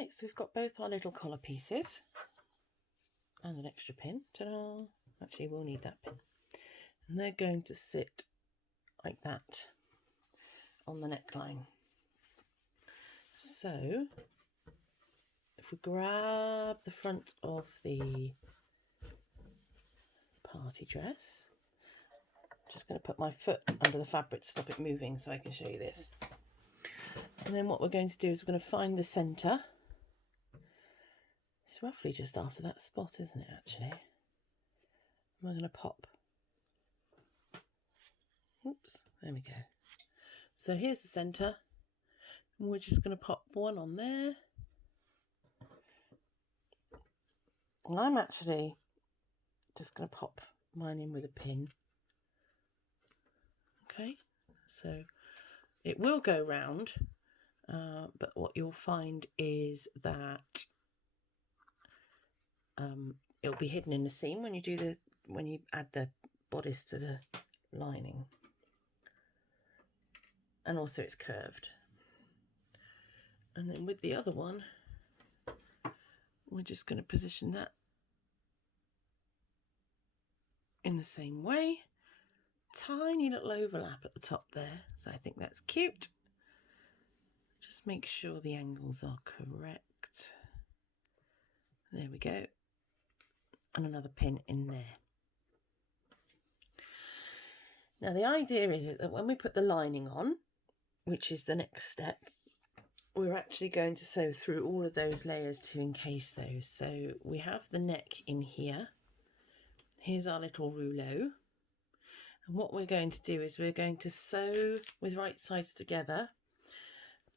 Right, so we've got both our little collar pieces and an extra pin. Ta-da! Actually, we'll need that pin. And they're going to sit like that on the neckline. So if we grab the front of the party dress, I'm just going to put my foot under the fabric to stop it moving so I can show you this. And then what we're going to do is we're going to find the centre. It's roughly just after that spot, isn't it, actually? And we're going to pop. Oops, there we go. So here's the centre. And we're just going to pop one on there. And I'm actually just going to pop mine in with a pin. Okay, so it will go round, but what you'll find is that it'll be hidden in the seam when you add the bodice to the lining, and also it's curved. And then with the other one, we're just going to position that in the same way. Tiny little overlap at the top there, so I think that's cute. Just make sure the angles are correct. There we go. And another pin in there. Now the idea is that when we put the lining on, which is the next step, we're actually going to sew through all of those layers to encase those. So we have the neck in here. Here's our little rouleau. And what we're going to do is we're going to sew with right sides together.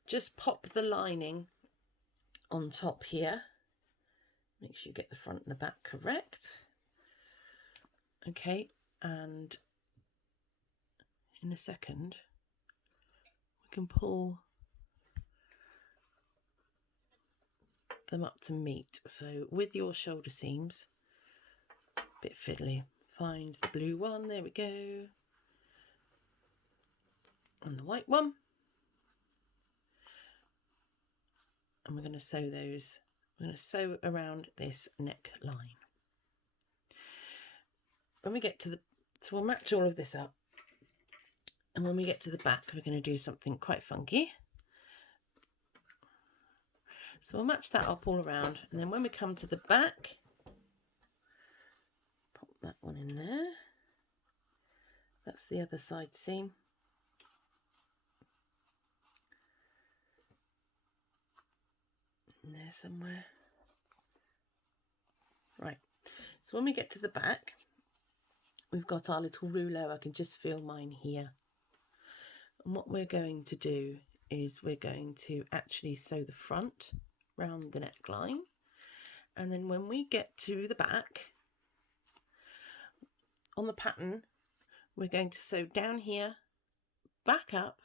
Just pop the lining on top here. Make sure you get the front and the back correct. Okay, and in a second we can pull them up to meet. So with your shoulder seams, a bit fiddly, find the blue one, there we go, and the white one, and we're going to sew those. We're going to sew around this neckline. When we get to so we'll match all of this up, and when we get to the back we're going to do something quite funky. So we'll match that up all around, and then when we come to the back, pop that one in there. That's the other side seam. In there somewhere. Right, so when we get to the back, we've got our little rouleau. I can just feel mine here. And what we're going to do is we're going to actually sew the front round the neckline, and then when we get to the back on the pattern, we're going to sew down here, back up,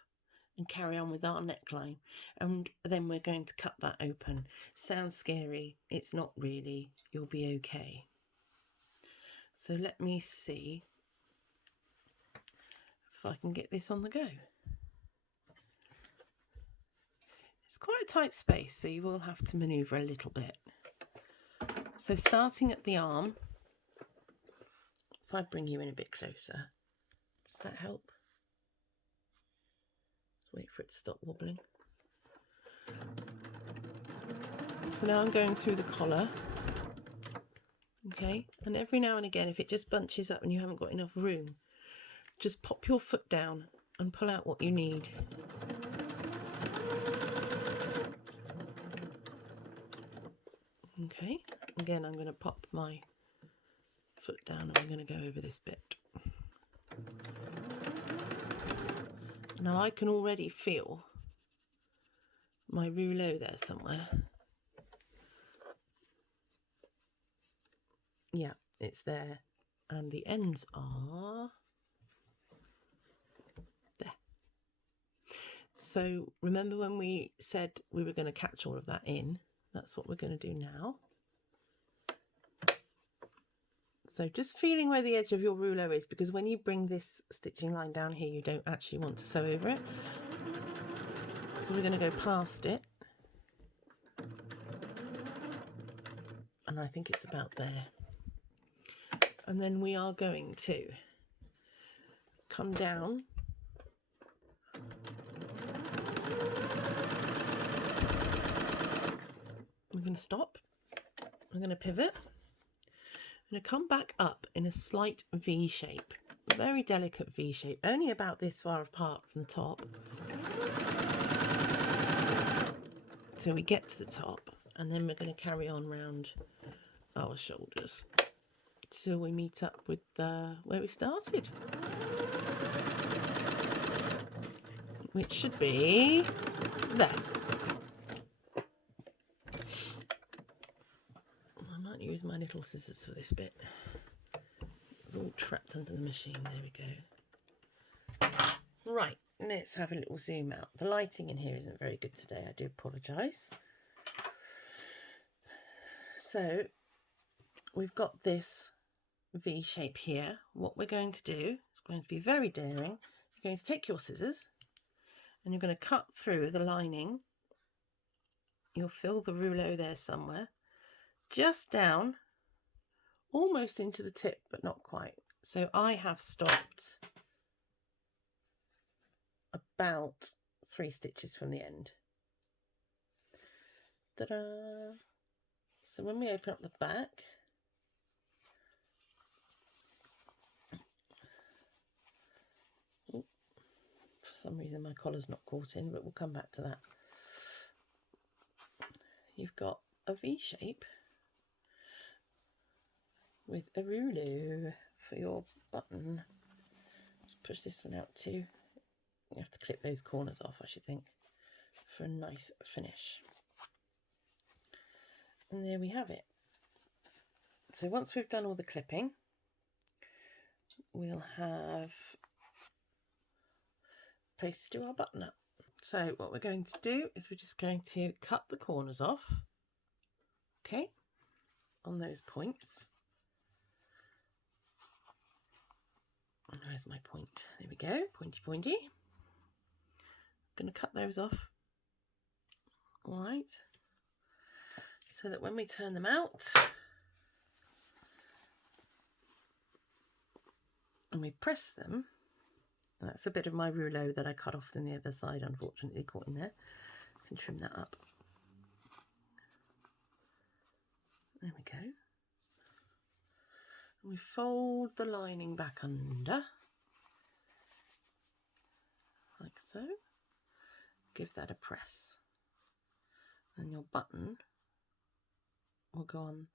and carry on with our neckline, and then we're going to cut that open. Sounds scary, it's not really. You'll be okay. So let me see if I can get this on the go. It's quite a tight space, so you will have to maneuver a little bit. So starting at the arm, if I bring you in a bit closer, does that help? Wait for it to stop wobbling. So now I'm going through the collar. Okay, and every now and again, if it just bunches up and you haven't got enough room, just pop your foot down and pull out what you need. Okay, again, I'm going to pop my foot down and I'm going to go over this bit. Now I can already feel my rouleau there somewhere. Yeah, it's there, and the ends are there. So remember when we said we were going to catch all of that in? That's what we're going to do now. So just feeling where the edge of your rouleau is, because when you bring this stitching line down here, you don't actually want to sew over it. So we're going to go past it. and I think it's about there. And then we are going to come down I'm going to stop, I'm going to pivot, I'm going to come back up in a slight V shape, a very delicate V shape, only about this far apart from the top. So we get to the top, and then we're going to carry on round our shoulders till we meet up with where we started, which should be there. I might use my little scissors for this bit. It's all trapped under the machine. There we go. Right, let's have a little zoom out. The lighting in here isn't very good today. I do apologise. So we've got this V shape here. What we're going to do is going to be very daring. You're going to take your scissors and you're going to cut through the lining. You'll fill the rouleau there somewhere, just down, almost into the tip, but not quite. So I have stopped about 3 stitches from the end. Ta-da! So when we open up the back, for some reason my collar's not caught in, but we'll come back to that. You've got a V shape with a rouleau for your button. Let's push this one out too. You have to clip those corners off, I should think, for a nice finish. And there we have it. So once we've done all the clipping, we'll have a place to do our button up. So what we're going to do is we're just going to cut the corners off, okay, on those points. And where's my point? There we go, pointy pointy. I'm going to cut those off, all right, so that when we turn them out and we press them, that's a bit of my rouleau that I cut off from the other side, unfortunately caught in there. I can trim that up. There we go. And we fold the lining back under, like so. Give that a press. And your button will go on